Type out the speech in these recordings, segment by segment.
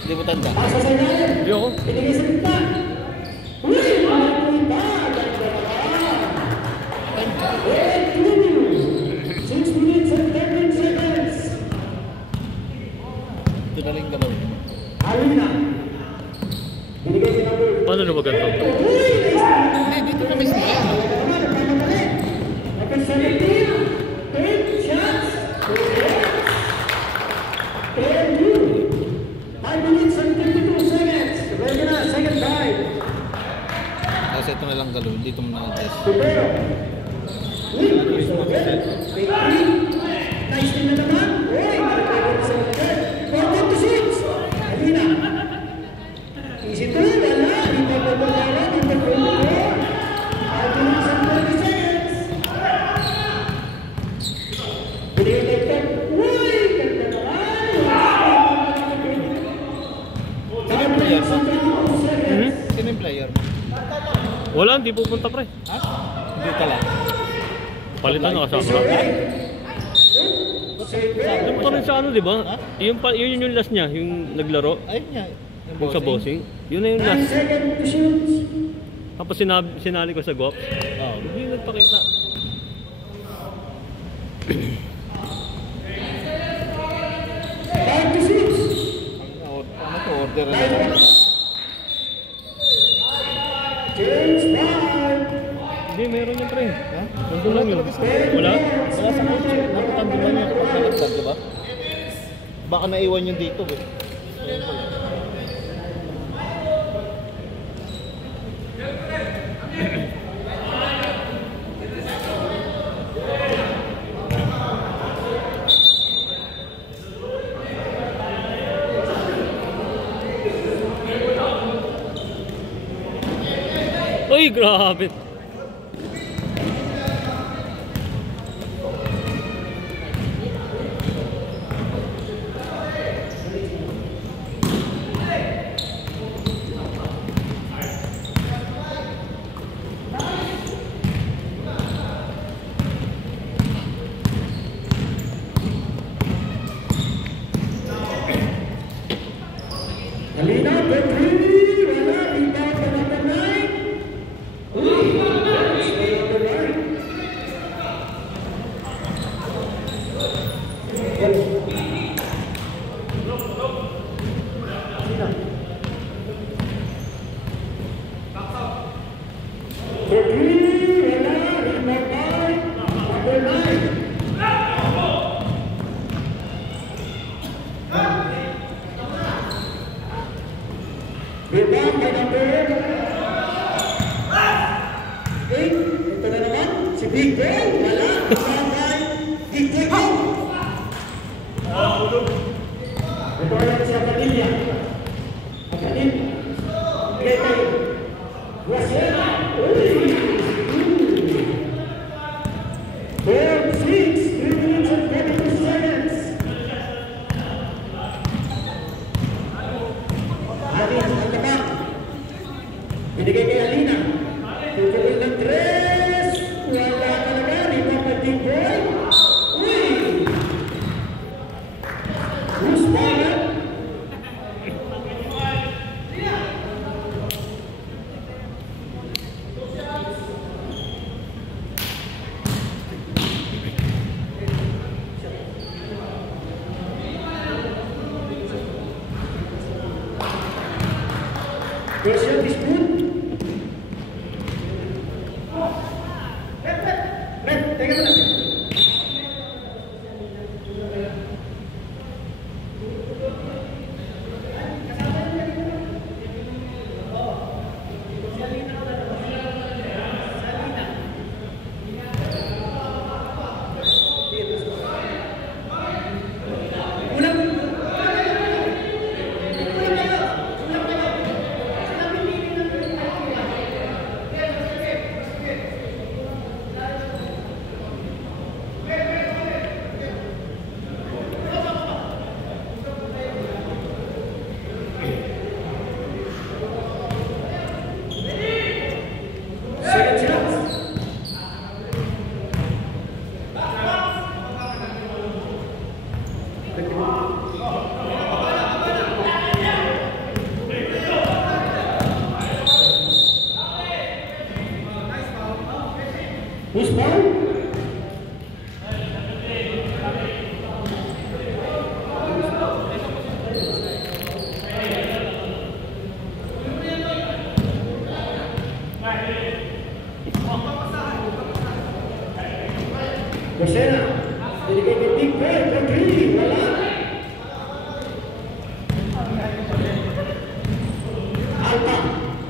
Hindi mo tanda. Hindi ako. Ito na lang galaw. Paano na ba ganito? Hindi, dito na mismo yan. Kasi ito na lang galaw. Dito mo na test. Nice din na naman. Uy, marapagod sa hotel. 4-6. Alina. Easy to, wala. Hindi pa pagkakaroon. Hindi pa pagkakaroon. 5 minutes and 20 seconds. Binigay kay Pep. Uy, ganda naman. Sino yung player mo? Wala, hindi pupunta pre. Ha? Hindi ka lang. Palitan na kasama. Yung pa rin sa ano, di ba? Yun yung last niya, yung naglaro. Ayun niya. Yung sa bossing. Yun na yung 9 last. seconds to shoot. Tapos sinali ko sa GOP. Oo. Hindi nagpakita. Five to six. Ano to? Order na lang. James Bond. Hindi, meron yan pre. Ha? Nandun lang yun. Wala? Wala sa kotse. Napatandulan niya kapag nalagdag, di ba? Baka naiwan yung dito eh. Ayun pala. Uy, grabe. Alina, Petri. Wala, rebound to number 9. Rebound by number 8. Ito na naman, si Big Ben. Wala. Rebound by Big Ben. Ito lang si Acanilla. Acanilla. Grete. Guasena. Uy. 4-6. 3 minutes and 22 seconds. Binigay kay Alina. Tutuloy ng 3. Wala talaga. Rebound by Big Boy. Uy. Bruce Banner. Question dispute. Red, teka mo na.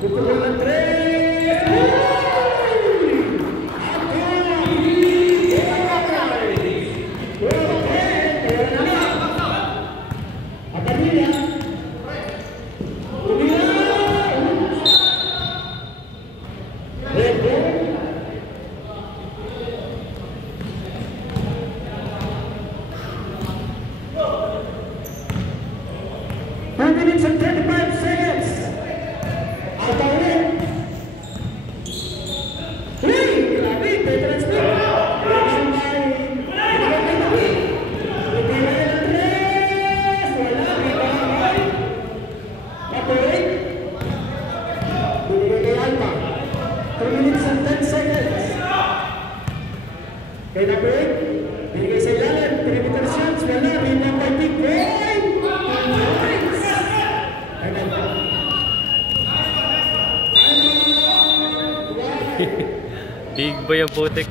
Pupukol ng 3. Minutes and 35 seconds. Alta ulit. 3. Grabe, veteran speed. Reaction by Ibigay ng 3. Wala, ibigay. Kapit. Ibigay kay Alta. 3 minutes and 10 seconds. Kay Napit. Ibigay sa ilalim. 3 meter shots. Wala, rebound by Big Boy. Big boy ang putik.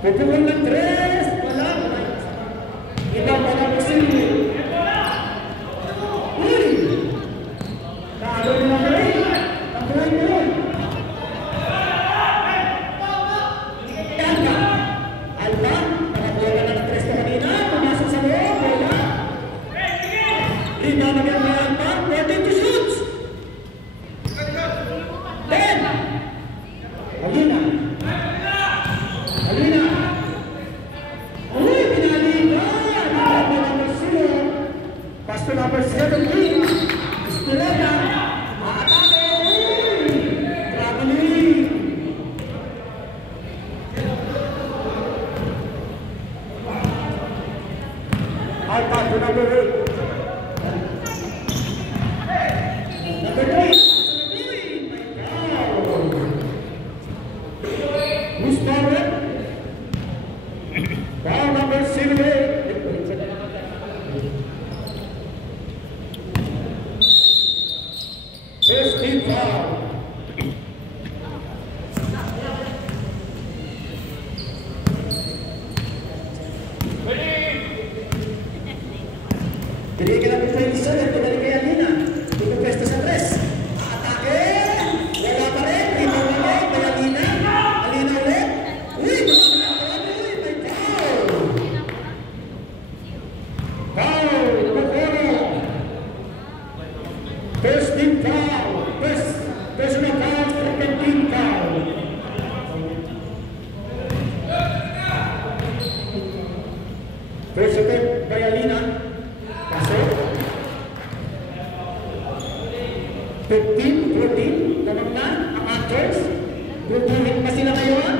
Pupukol ng 3. Wala. Ibang wala po sila. Number 17, Estelena, atake, traveling. Alta to number 8. Number 3, who's forward? Foul number 7. First team foul. Binigyan na po sa isa at pinalik kay Alina. Dito pwesto sa 3. Atake! Wala pa rin. Rebound ulit kay Alina. Alina ulit. Uy! Uy! May foul! Foul! Pupukol! First team foul. Personal foul, second team foul. First attempt by Alina. Pasok. 15-14. Lamang na ang actors. Bubuhin pa sila ngayon.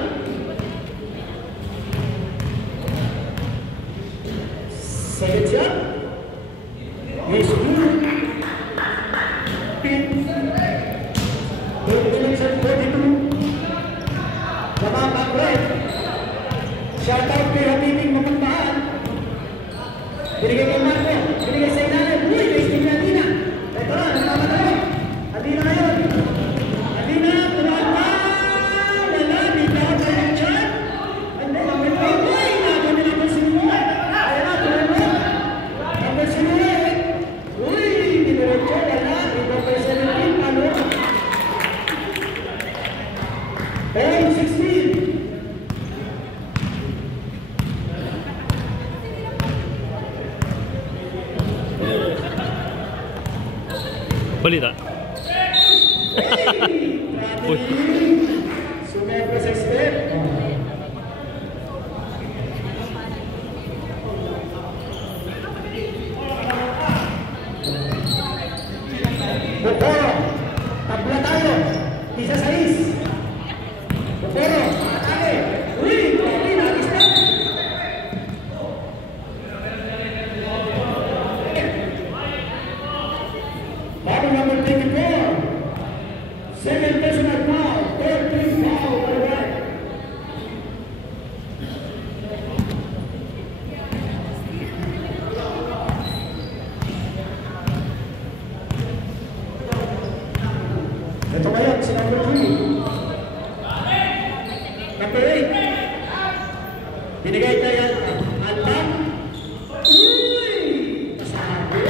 Second shot. Yes, good. 42. Namamang red. Shout out kay Habibing Mapuntahan. Binigay kay Marco. Binigay sa ilalim. Uy, kay Steve Alina. Ito na, nagmamadali. Alina ngayon. Alina, tulaan pa. Wala, bitaw tayo ng chat. Hindi, number 3. Uy, nato nila po sinuwa. Ayan na, tulaan mo. Number sinuwa. Uy, dinuretso. Wala, ito pa 17. Ano? Hey, 16. Balita. Uy. Sumebra sa step. Bukoro. Tabla tayo. Isa sa is. Bukoro. Atake. Uy, grabe na. Step. Bago number 24. Second personal foul. Binigay kaya Alban. Uy! Masabi.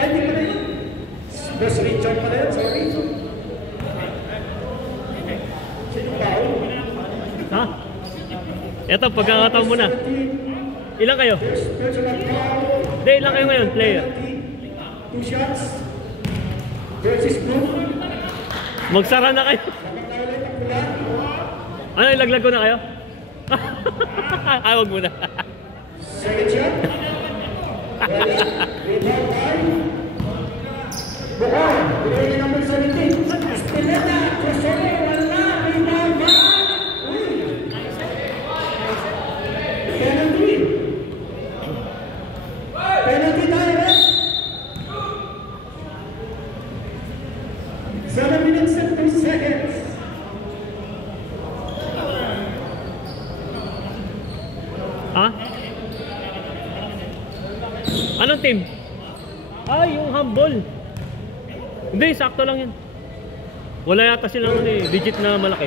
Ay, di pa na yun. Boss Richard pala yun, sorry. Sino foul? Ha? Eto, pagkakataon mo na. Ilan kayo? Personal foul. Hindi, ilan kayo ngayon, player? 2 shots. Versus Blue. Magsara na kayo. Nakakaulit ang pula. Ano, ilaglag ko na kayo? Wag muna. Second shot. Wala. Rebound time. Bukor. Binigay niya number 17. Esteleta. Crossover. Wala. Rebound time. Uy. Penalty. Penalty tayo, Red. 7 minutes and 2 seconds. Ha? Anong team? Yung handball. Hindi, sakto lang yan. Wala yata silang legit na malaki.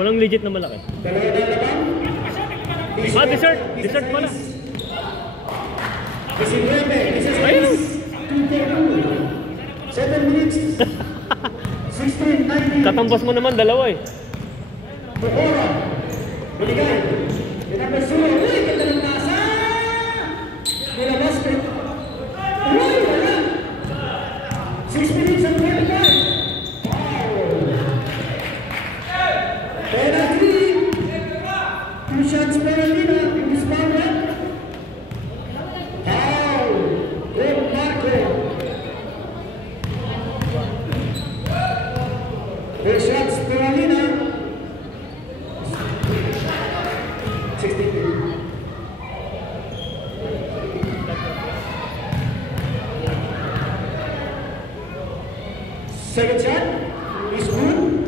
Walang legit na malaki. Dalawa na laban. Dessert! Dessert pala. 19, Ayun! 7 minutes. 16, 19. Katambas mo naman, dalawa eh. Bukora. Binigay. Number 0. Uy, ganda ng pasa. Mula basket. Uy, wala. 6 minutes and 25. Foul. Penalty. 2 shots penalty na. In this foul, right? Foul. Good Marco. 2 shots penalty na. 16. Second shot is good.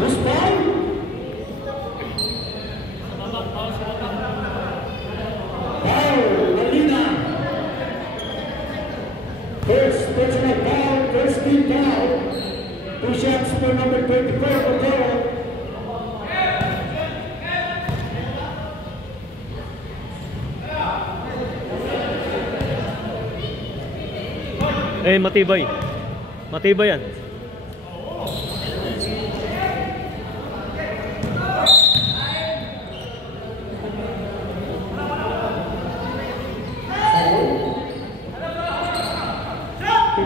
Who's foul? Foul, Alina. First personal foul, first team foul. 2 shots for number 24, Botero. Matibay. Matibay yan.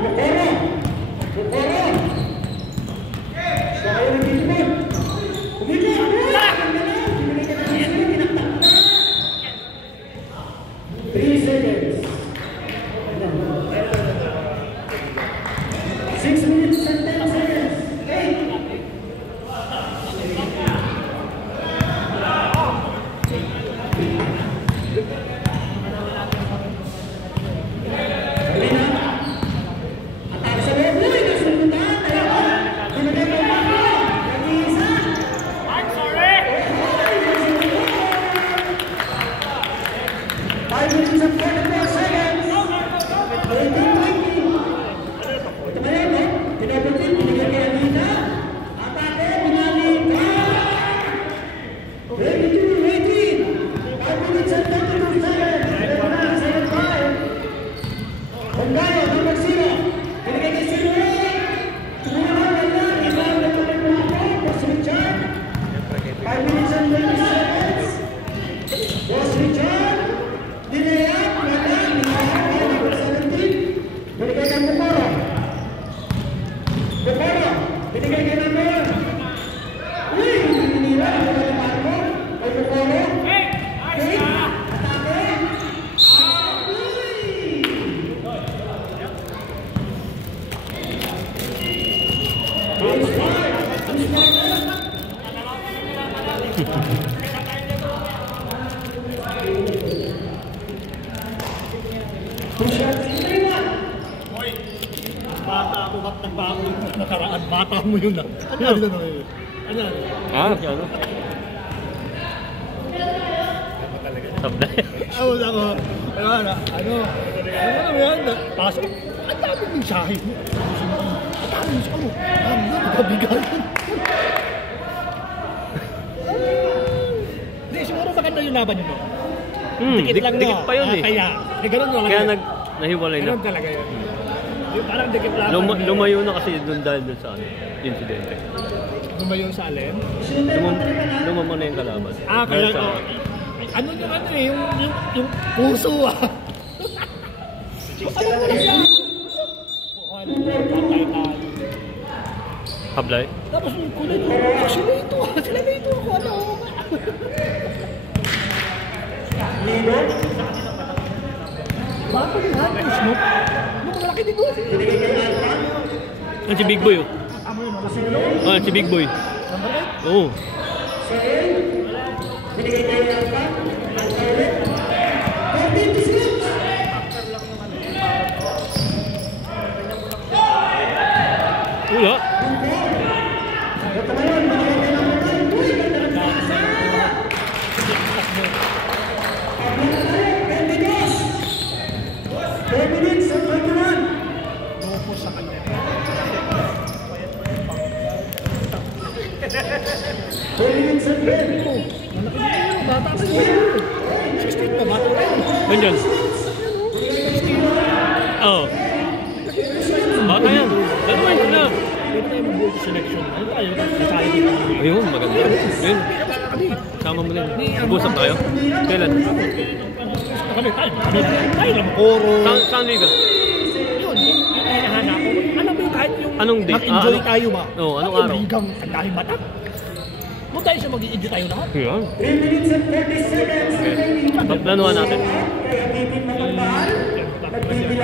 Botero. Botero. Saya lagi cepat. Umikah. Binigay ka ng sila, pinaktak. 3 seconds. 6 minutes and 10 seconds. 8. Alina. Atak sa loob. Uy, nasundutan. Binigay mo ba ako? Nag-iisa. I'm sorry. 5 minutes and 44 seconds. 18-20. Ito ba yan, eh? Pinabutin, binigay kay Alina. Atake, binalita. Ready to 18. 5 minutes and 22 seconds. Ito na, 7-5. Hongayo, number 0. Binigay kay Siluet. Tumulong na, rebound na tuloy mo ako. Boss Richard. 5 minutes and 20 seconds. Boss Richard. Dinayak, wala. Dinayak, number 17. Binigay kay Bukoro. Bukoro. Binigay kay number. Uy, binira. Binigay kay Marco. Kay Bukoro. Hey! Atake. Uy! Who's fired? Who's fired? Two shots. 3-1. Bata ako, ba't nagbago yung nakaraan? Bata mo yun ah. Ano? Ano? Ano? Sabday. Ako, Ano yan? Pasok. Ang daming mensahe. Ang daming sa ano? Nagkabigayan. Hindi, siguro maganda yung laban nyo. Dikit pa yun eh. Kaya ganun talaga. Kaya nahiwalay na. Ganun talaga yun. Yung parang dikit laban. Lumayo na kasi doon dahil doon sa insidente. Lumayo sa alin? Lumama na yung kalaban. Kaya ano yung ano eh, yung puso ah. Ano mo lang yan? Hablay? Tapos yung kulay ko, sila ito ako, ano? Bakit yung hantos mo? Nung malaki din ko. Yan si Big Boy oh. Si Big Boy. Oo. Wala. Nandiyan. Oo. Bata yan. Gano'n yun na. Pwede tayo mag-vote selection. Ano tayo? Kasali dito. Ayun, maganda. Ayun. Sama mo din. Nag-usap tayo. Kailan? Kami lang koro. Saan liga? Yun, hinahanap ko. Alam mo yung kahit yung Anong date? mag-enjoy tayo ba? Oo, anong araw? Ligang ang daming mata. Doon tayo siya mag-enjoy tayo lahat. Yeah. Planuhan natin.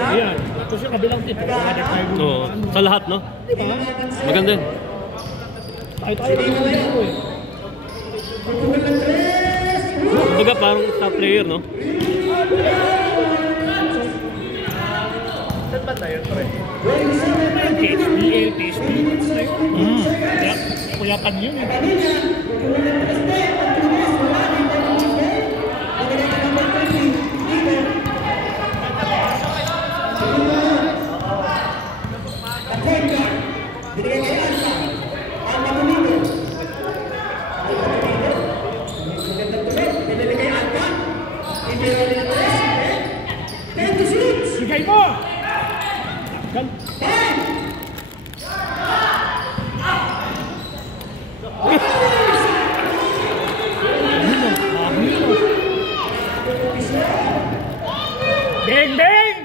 Ayan. Tapos yung kabilang tip. Oo. Sa lahat, no? Diba? Maganda yun. Tayo rin yung dito eh. Kumbaga parang top player, no? Saan ba tayo, pre? PHBL, PHBL. Kuyakan yun eh. Sigay mo! Ding ding!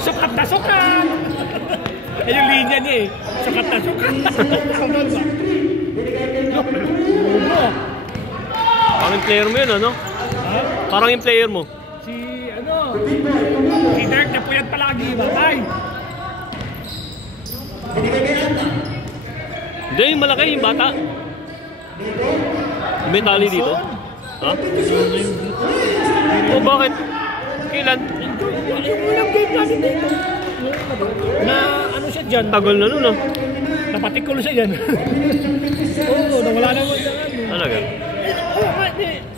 Sukat na sukat! Ay yung linya niya eh. Sukat na sukat. Sunod ba? Parang yung player mo yun, ano? Ha? Parang yung player mo. Si ano? Si Dirk na puyat palagi. Batay! Hindi, yung malaki, yung bata. May tali dito. Ha? O bakit? Kailan? Yung unang game natin dito. Na ano siya dyan? Tagal na nun, ah. Napatikol siya dyan. Oo, nawala na mo dyan. Talaga? Oo,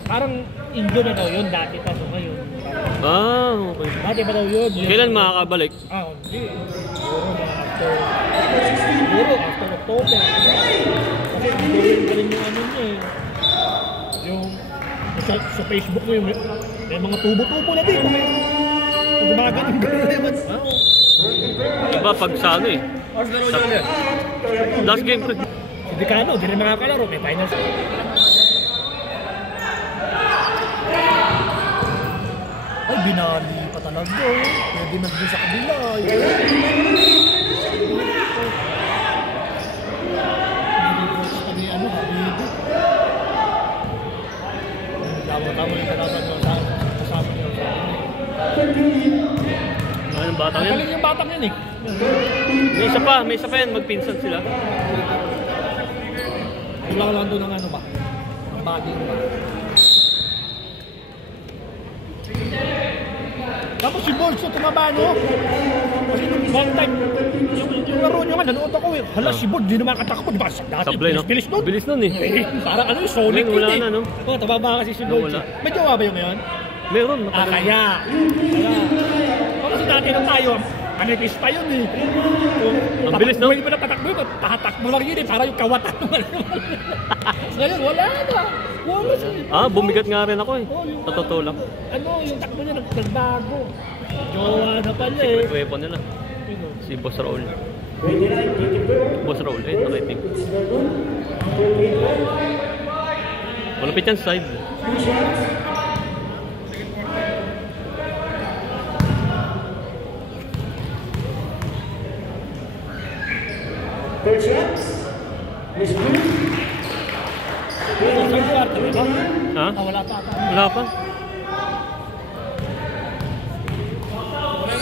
parang injo na daw yun dati pa. So ngayon. Ah, okay. Dati pa daw yun. Kailan makakabalik? Hindi. Siguro after October. Kasi gawin pa rin yung ano niya eh. Yung sa Facebook mo yung may mga tubo-tubo na din. Gumagano'n naman. Iba pag sa ano eh. Last game, pre. Hindi ka ano, hindi rin makakalaro. May finals. Ay, binali pa talaga. Pwede na din sa kabila. Tama yung kalaban nyo sa kasama nyo sa Ano yung batang yan? Magaling yung batang yan eh. May isa pa yan, magpinsan sila. Wala lang doon ng ano ba? Ang baging ba? Tapos si Bolso tumaba no? Kasi One time, yung laro nyo nga, nanood ako eh. Hala, si Bod, di naman katakbo. Diba, dati, Sablay, no? bilis nun. Bilis nun eh. Parang ano yung solid Ngayon, wala yun na, no? Oh, tababa kasi si Bod. Wala. May jowa ba yun ngayon? Meron. Kaya. Kasi dati nang tayo, manipis pa yun eh. Ang bilis, no? May patakbo yun, tatakbo lang yun eh. Parang yung kawatan. Ngayon, wala na. Wala siya. Bumigat nga rin ako eh. Sa totoo lang. Ano, yung takbo niya nagbago. Jowa na pala eh. Secret weapon nila. Si Boss Raul. 29, Boss Raul, nakaitim. Malapit yan side. third shots. Miss Blue. Ha? Wala pa. Wala pa.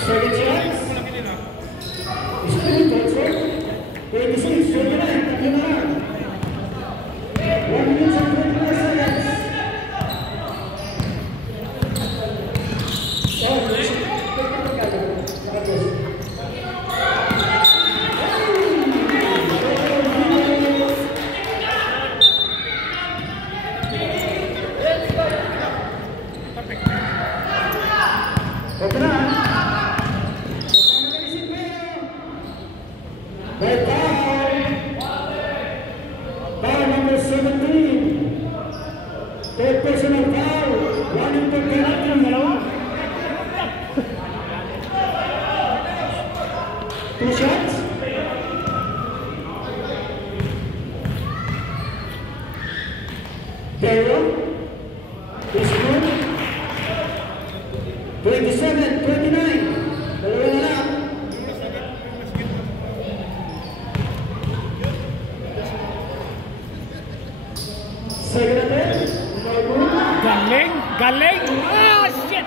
Second shots. Miss Blue, third shot. 26, 29, 1 minute and 24 seconds. Foul number 17. Third personal foul. Running to penalty. Two shots. Taylor. Is good. 27, 29. Dalawa na lang. Second attempt. Galing! Galing! Ah, shit!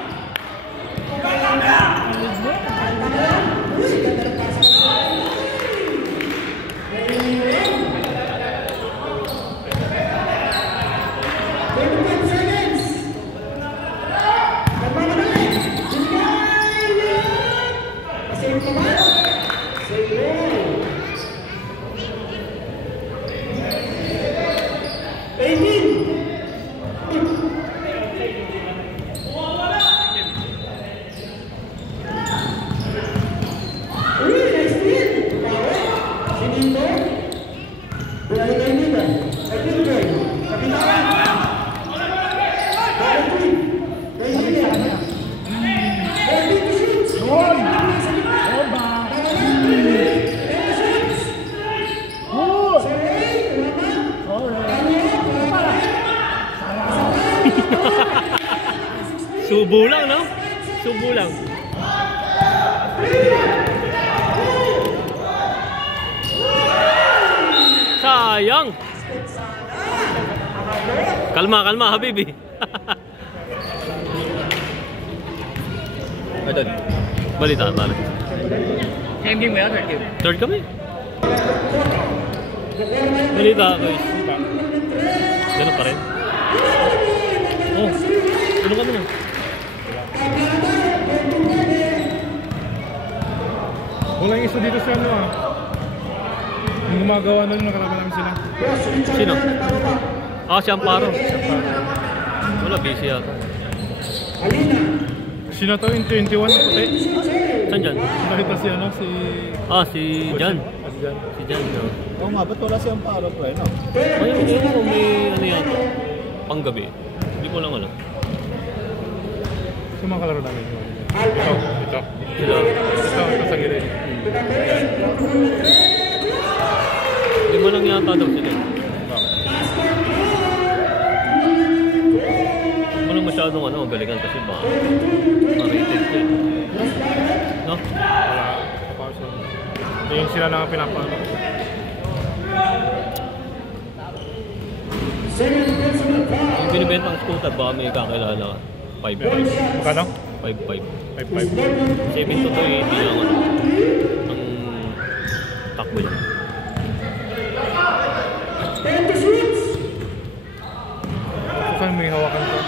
Subo lang, no? Subo lang. Sayang. Kalma, kalma, Habibi. Adon. Balita, balik. Same game ba yan? Third game? Third kami. Balita, guys. Ganun pa rin. Oh, ano kami na? Walang isa dito sa ano yung gumagawa nun, nakarama namin sila. Sino? Si Amparo. Wala, busy yata. Sino to? Yung 21 na puti? Saan dyan? Nakita si ano, si... Si Jan. Si Jan. Si Jan, no? Oo nga, ba't wala siyang paro, pre, no? May ano yata. Panggabi. Hindi ko lang alam. Sino mga kalaro namin? Ito. Sila. Ito sa gilid. Hindi mo lang yata daw sila. Hindi mo lang masyadong magalingan kasi ba ma-rated siya. No? Yung sila lang ang pinapano. Yung binibentang scooter, baka may kakilala ka. 5.5. Magkano? 5.5. 5.5. 7 to 8 yung ang takbo niya. Saan may hawakan to?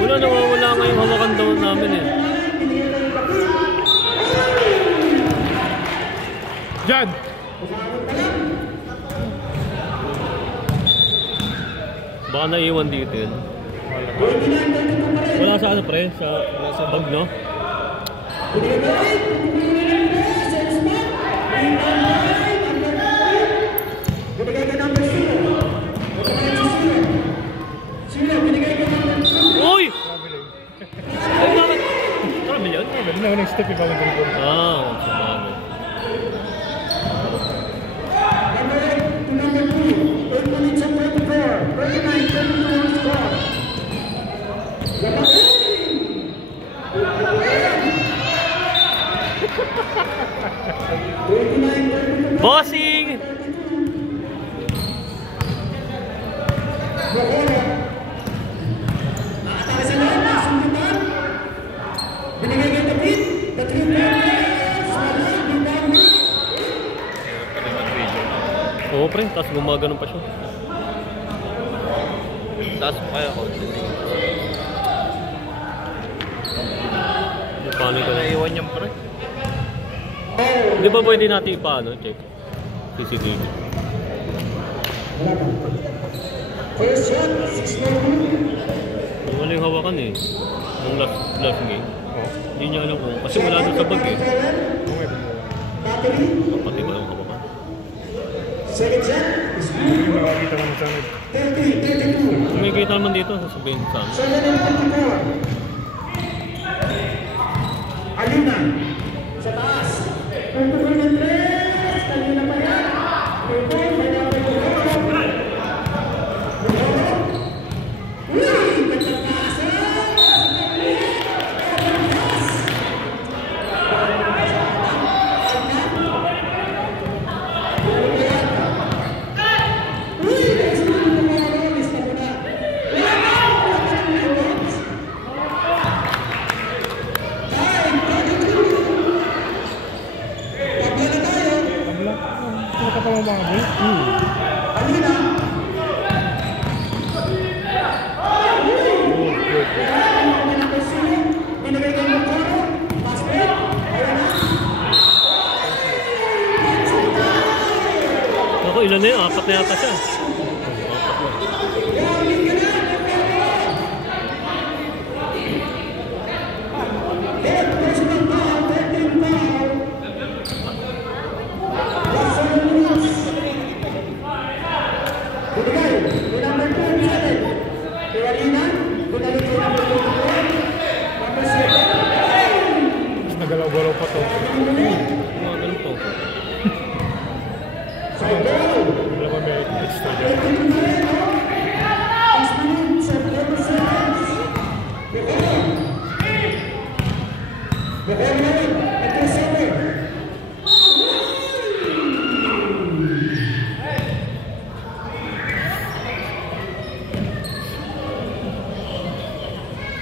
Wala, nawawala nga yung hawakan daw namin eh. Diyan! Baka naiwan dito yun. Wala sa ano pre? Sa bag, no? Uy! Ay, bakit? Travel yun? Pwede na next step yung bagong dribble. Ah, sabagay. Bossing! Oo pre, tapos gumagano pa siya. Taas mo kaya ko. Paano ito? Naiwan yung pre. Hindi ba pwede natin ipaano? Check. CCTV. First shot, 6-9. Wala yung hawakan eh. Nung last game. Oo. Hindi niya alam kung. Kasi wala doon sa bag eh. Okay, Battery, Kapatid ba yung hawakan? second shot, is hindi yung makakita naman sa amin. 30-32. Kung may kita naman dito, sasabihin sa amin. 7-54. Alina, sa taas. Pagpupunin ng tres, kanina pa yan. Pagpupunin, may dapat yung uy! Pagkakasa! Uy! Next to the tomorrow, lista mo na. Time, 32. Pagla na tayo. Tabla. Sino ka pa mamabol? Alina. Binigay kayo ng koro. Basket. Ayan na. Ako, ilan na yun? Apat na yata siya. Warning ka na. Head personal foul, 13 foul. Last 7 minutes. Binigay. Yung number 27. Kay Alina. Binalik kay number 24. Number 7. Mas nagalaw-galaw pa to. Mga ganun po. Side ball. Wala ba may extra dyan? 32 na rin, no? 6 minutes and 11 seconds. Before. Before na rin. At yung center.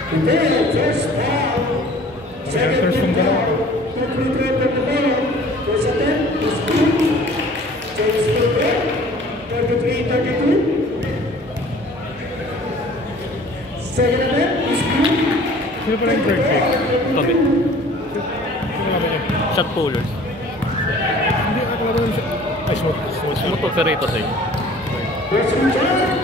Prepare, first foul. Second First team foul. foul. 2-3-3 for Before. First attempt is good. James Gilbert, 33-32. Second attempt is good. Sino pala yung third pick? Tabi. Sino nga ba yun? Shot pullers. Hindi, ako lang naman siya. Ay, smooth. Ano to? Ferreto sa inyo. First return.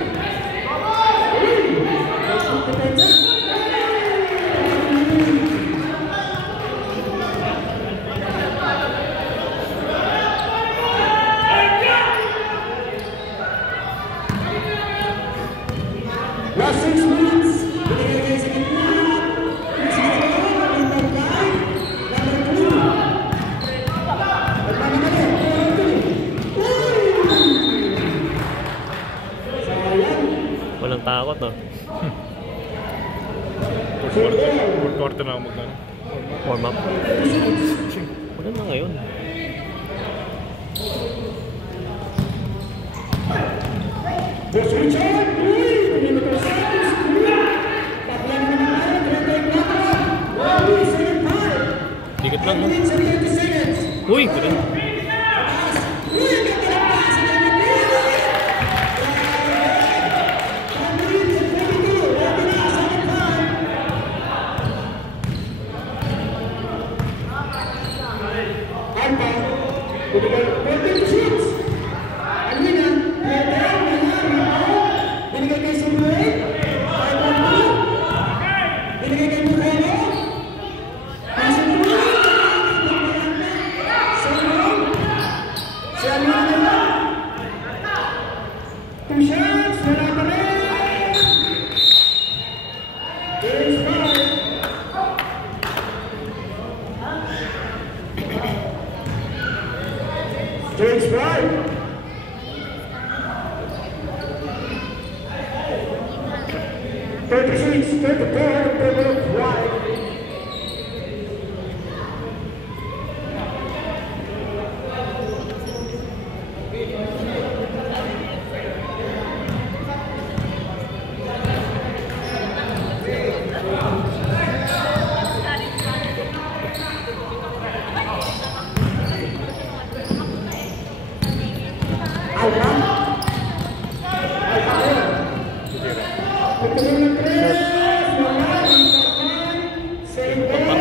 Last 6 minutes. Binigay kayo sa gitna. This is the ball. Number 5. Number 2. Nagmamadali. Sayang. Walang takot, no? Fourth quarter na ako magkano. Warm up. Maganda ngayon. First return. Uy! Pinimito sa atin. Paglan naman ng tayo. 34. Uy! Second time. Dikit lang, no? 5 minutes and 30 seconds. Uy! Ganun. Uy! Ang ganda ng pass. Ang ganda ng pass. 5 minutes and 32. Ready na. Second time. Alpa. Binigay. James Wright. 34, Robert Wright.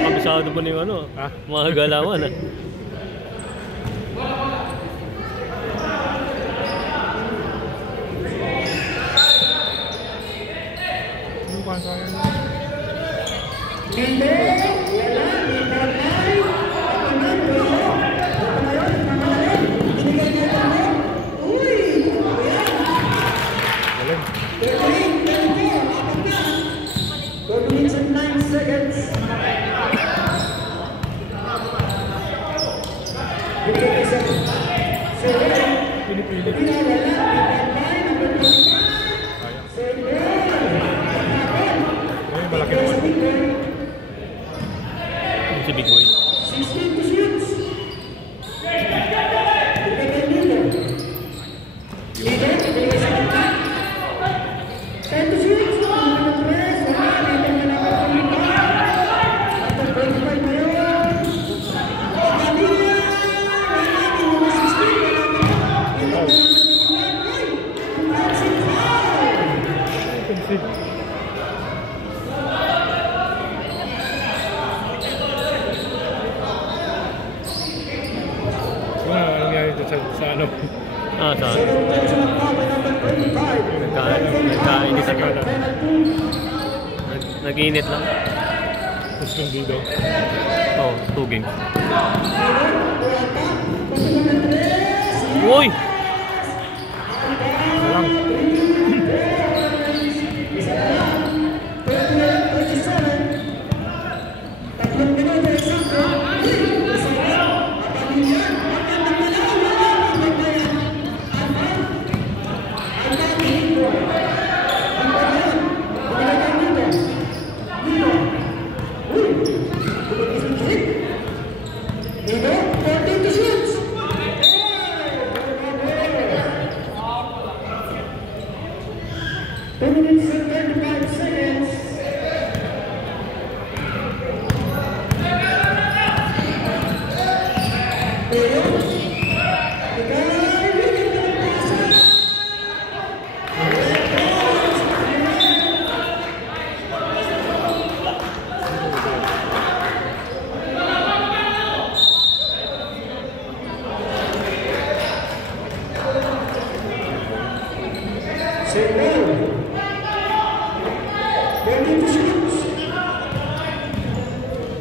Kabisado pa yung ano, mga galawan ah. Si Big Boy. Sa ano? Saan? Nagkainit ako. Nag-init lang. Tapos kung dudo. Oo, 2 games. Uy! Lang.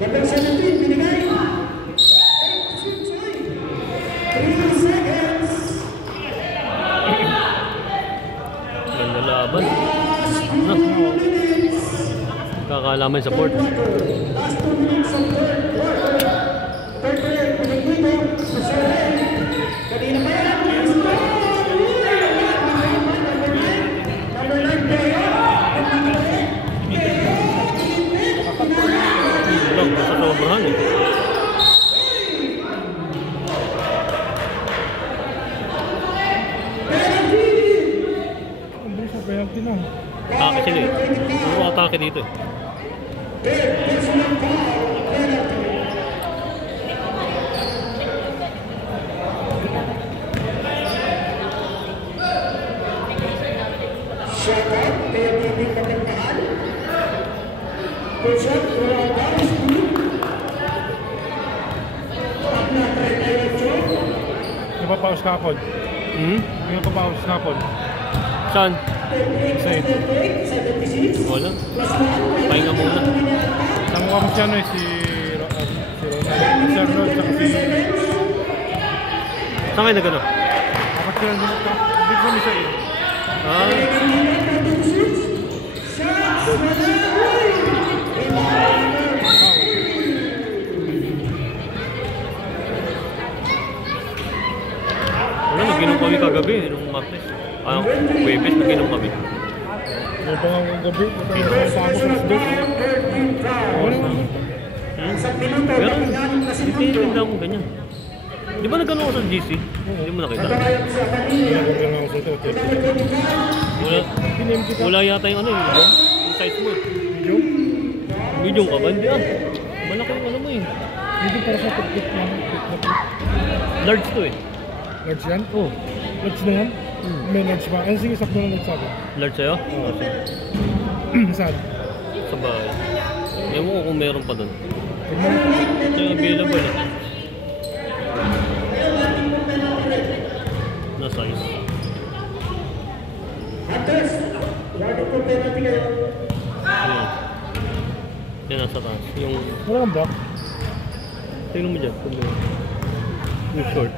Number 17, binigay. 3 seconds. Ganda laban. Kakalaman sa port. Last 2 minutes of third quarter. Third period, pinagdito. Kanina pa yan. Number 9, Deo. Alam, sa sobrahan eh. Ang bilis na penalty na. Atake sila eh. Puro atake dito eh. Shot out, kaya titig kagandahan. Good shot, wala ba? Pagna, 38. Napapaus kapon. Napapaus kapon. Saan? Sa'yo. 76. Wala. Pahinga muna. Tama mo siya si Ronald. Si Arnold, saka si... Saan kayo nagano? Dapat sila dinagta. Hindi ko niya siya eh. Ah. Shots, Webes, nag-inom kami. May pa nga ang gabi. Tapos Pero, hindi rin lang ganyan. Di ba nagkano ako sa GC? Hindi mo nakita? Wala yata yung ano eh. Yung size mo eh. Medium ka ba? Hindi ah. Malaki yung ano mo eh. Hindi para sa pagkit na. Large to eh. Large yan? Oh. Large na yan? May large ba? Ano sige, sakto na large sabi? Large sa'yo? Oo. Saan? Sa bahay. Ewan ko kung meron pa doon. Tignan mo. Ito yung available eh. Na size. Hunters, lagi po penalty kayo. Ayan. Yan nasa taas. Yung, Wala kang block? tingnan mo dyan. Kung meron. Yung short.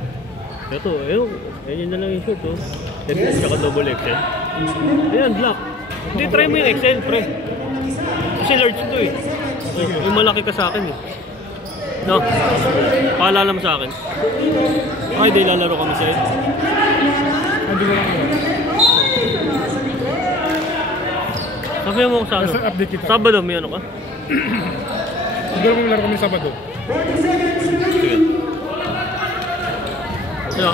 Ito, ayun. Ayun na lang yung short oh. Ito, tsaka double XL. Ayan, black. Hindi, try mo yung XL, pre. Kasi large to eh. Oh, yung malaki ka sa akin eh. No? Paalala mo sa akin. Ay, di lalaro kami sa'yo. Hindi ko lang yun. Sabi mo ko sa ano? Basta update kita. Sabado, may ano ka? Siguro kung laro kami Sabado. Sige. So,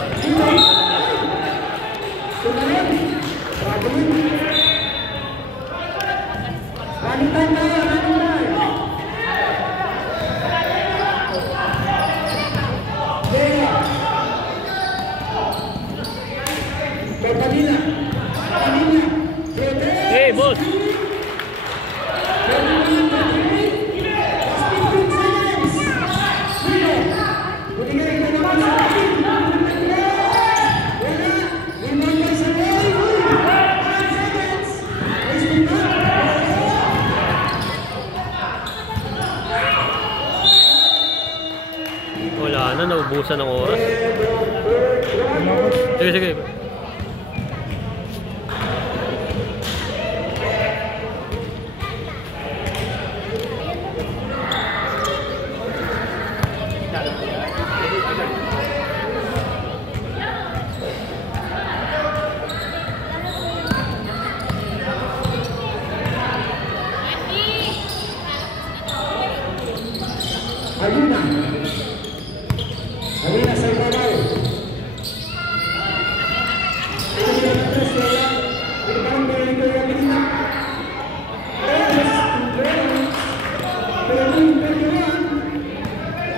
hey, boss! Wala na, naubusan ng oras. Sige, sige. Alina. Alina sa ibabaw.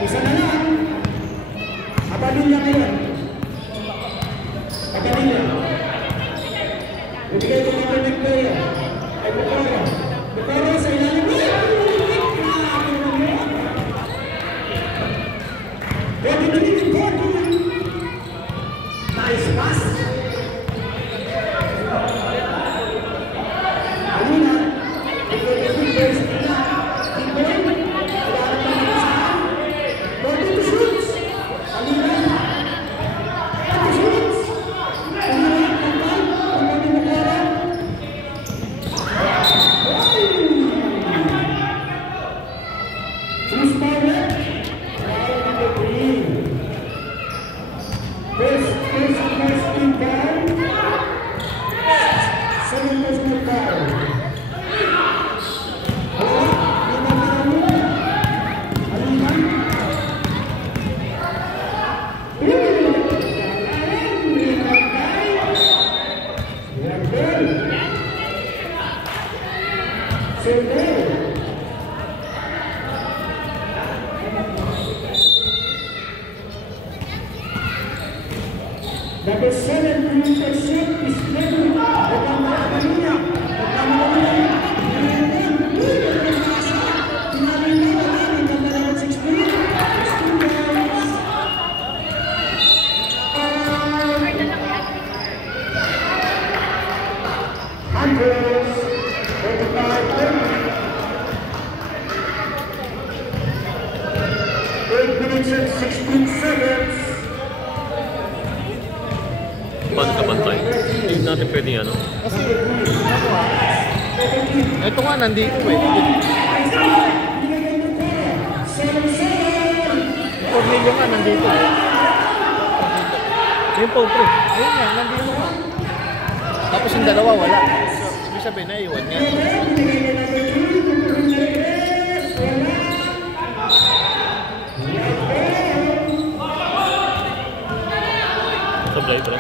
Isa na lang. Abalilla ngayon. Abalilla. Bigay ko dito ng player. Ay Bukaro. Bukaro sa ilalim. Nice pass. Alina. Number 7, intercept is Pedro. Paano ka bantay? Hindi natin pwede ano. Kasi, ito nga, nandito eh. Cornelio nga, nandito eh. Yung po, pre. Ayun nga, nandito nga. Tapos yung dalawa wala. So, ibig sabihin na iwan niya. Sablay, pre.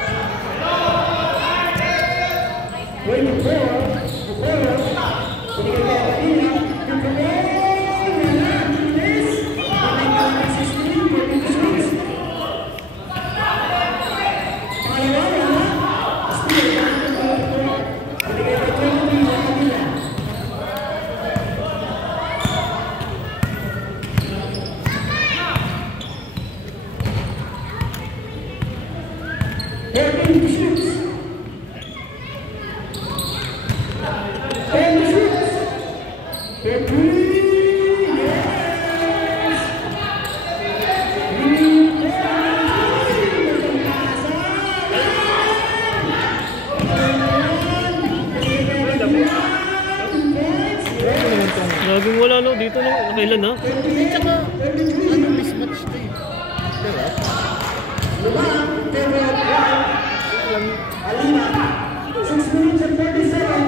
Laging wala no, dito no, nakailan ha? Tsaka, ano mismatch to eh. Diba?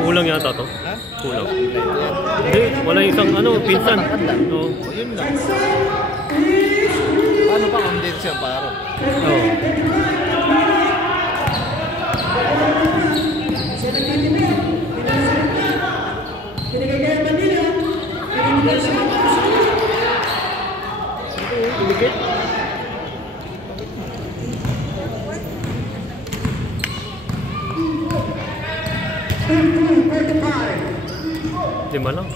Kulang yata to. Ha? Kulang. Hindi, wala yung isang ano, pinsan. No. O, yun lang. Paano pa kung din siya paro? Oo. Uligit? Lima lang.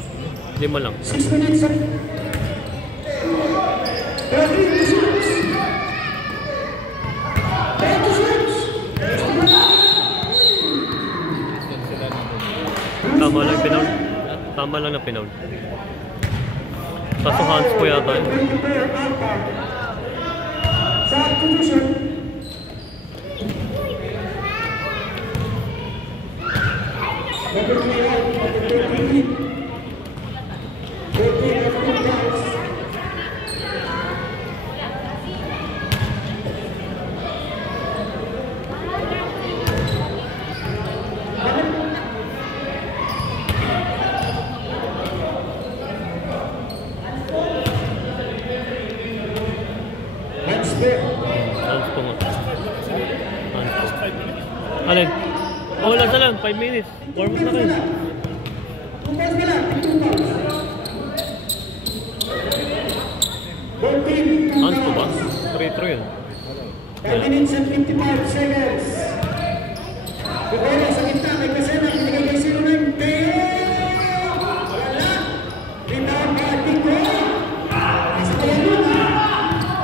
Lima lang. 6 minutes. Tama lang pinaul. Tama lang na pinaul. Kaso hands po yata yun. Sa position. Hands po nga. Hands po. Alin? Oh, wala sa lang. 5 minutes. Warm up na kayo. Hands po ba? Retro yun. 10 minutes and 55 seconds. Bukoro sa gitna, may kasena, binigay kay 09. Teo! Wala! Rebound by Pico. Nasa kaya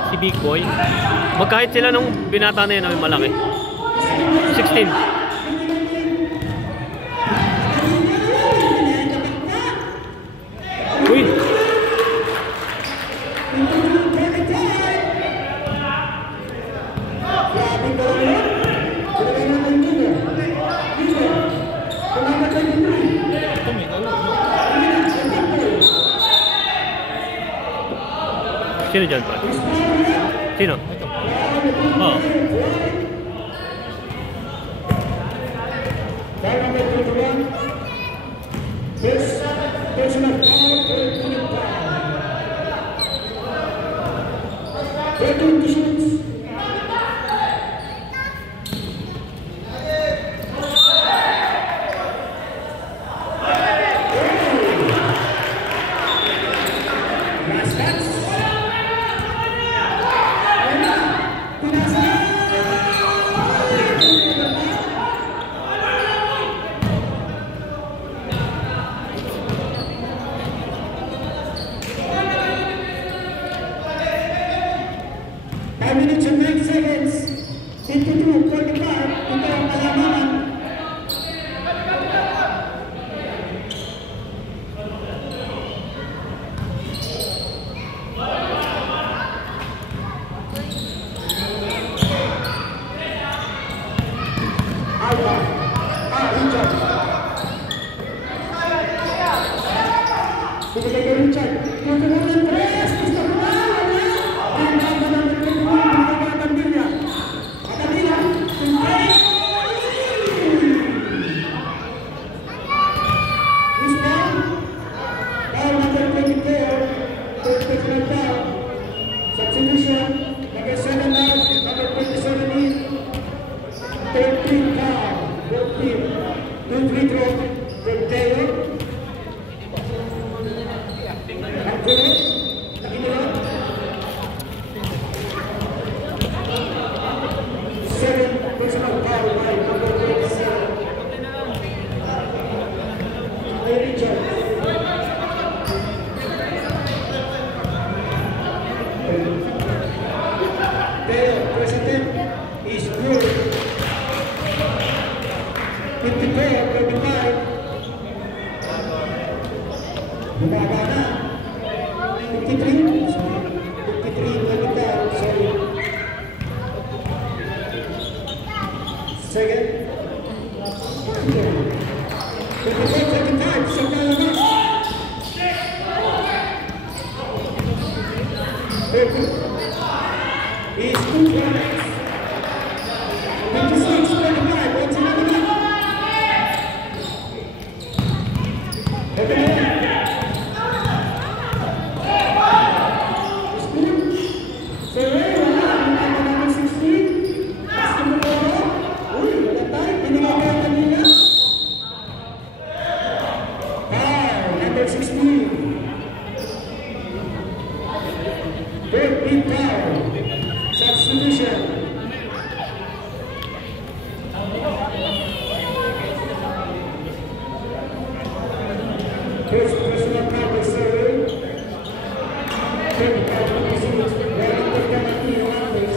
Si Big Boy. Magkahit sila nung binata na yun, ang malaki. 16. Uy! Sino dyan pa? Sino? Oo. Minutes and 9 seconds. 52, 45. Ito ang kalamanan. Alba. Richard. Binigay kay Richard. Tutunan ng 3. Gusto ko na. Ang ganda ng Padilla. Finish. Nakikita. 7 personal foul by number 27. Richard. Pero president is good. 54-25. Bumaba na. 53. 53-25. Sorry. Second. 54-25. Saka naman. 30. Is 2 points. 56-25. What's another one? Okay. Is good. So, wala. Number 16. Basketball. Uy, wala tayo. Pinigay kayo kanina. Number 16. Third big foul. Substitution. First personal foul by Surrey. Third foul by Surrey. Wellington Camartino Antes.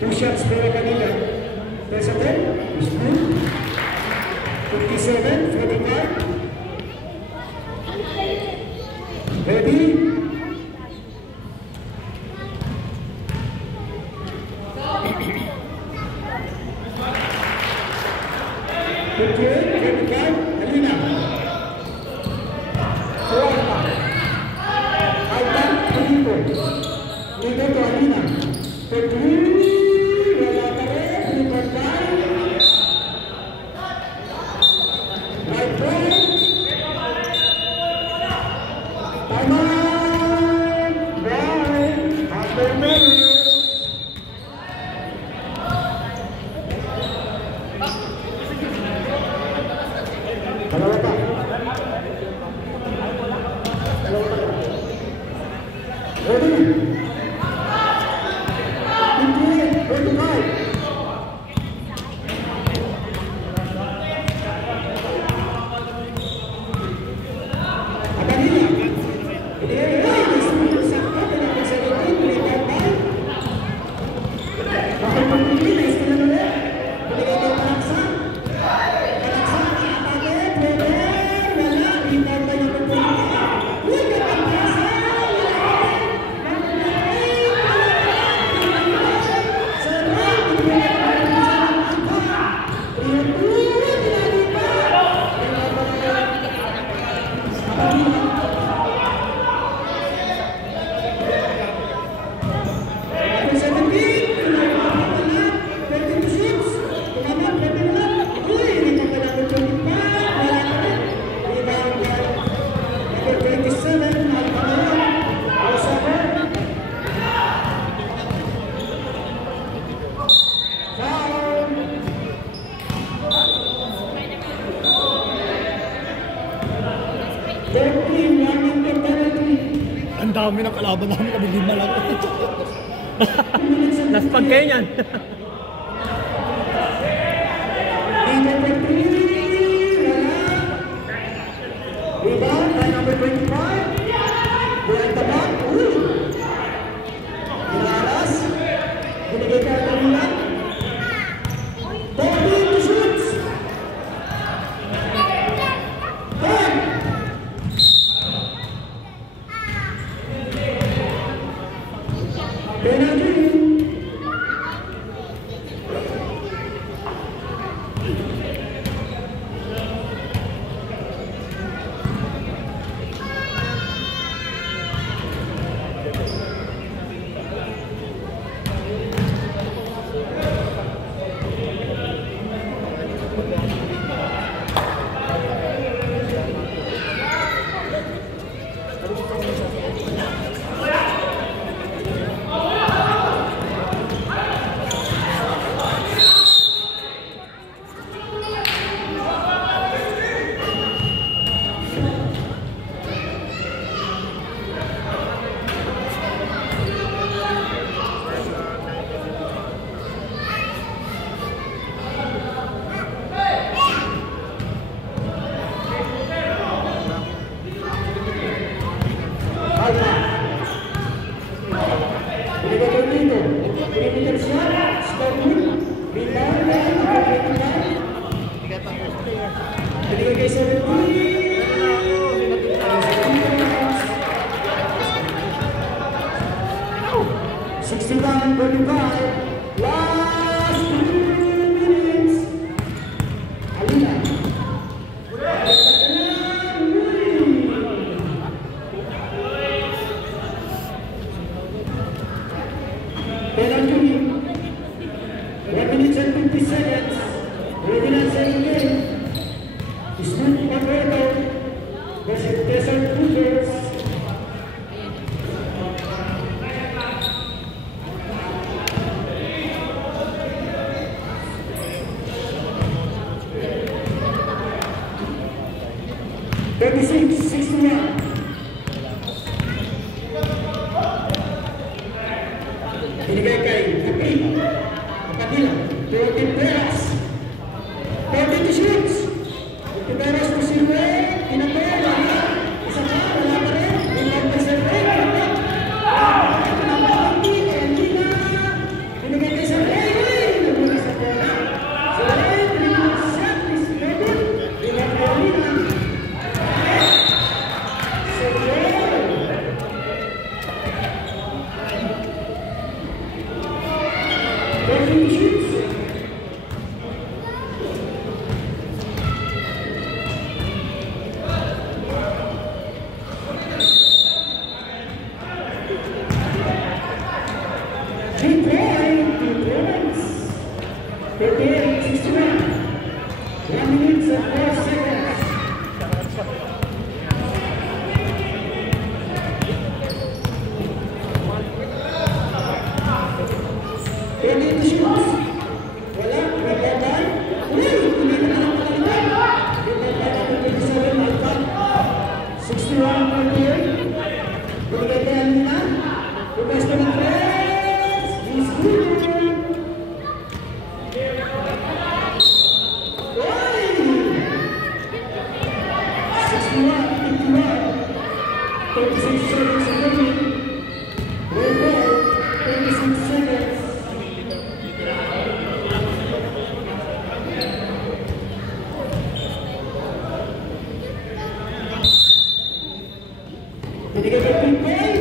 2 shots pero kanina. President is good. 57-45. Ready? Alina. Altan, Filipo. Dito to Alina. Wala ka rin. Right point. Time out. Right. After minutes. Dalawa pa. Ready? 58-25. Ang dami ng kalaban namin, kami 5 lang. Naspag kayo niyan. Rebound by number 25. Behind the back. Inaras. Binigay ka kanina. Bobby to shoot. 10. Penalty. technical shot, stop move, rebound line, number 25. Binigay kay 17. 61-25. Last 2 minutes. Alina. Penalty. 1 minute and 50 seconds. Ready na sa game. Smooth Patrero versus Desert Cougars. Binigay kay Capri. Kapila. 14 peras. 42 shoots. 40 peras po si Rue. Pinatay. Isa pa. Wala pa rin. Binigay pa si Rue. Binigay kay sa Rue. Nagmula sa pera. Si Rue. Binigay sa Miss Levin. Binigay kay Alina. Si Rue. Binigay kay Pinpay.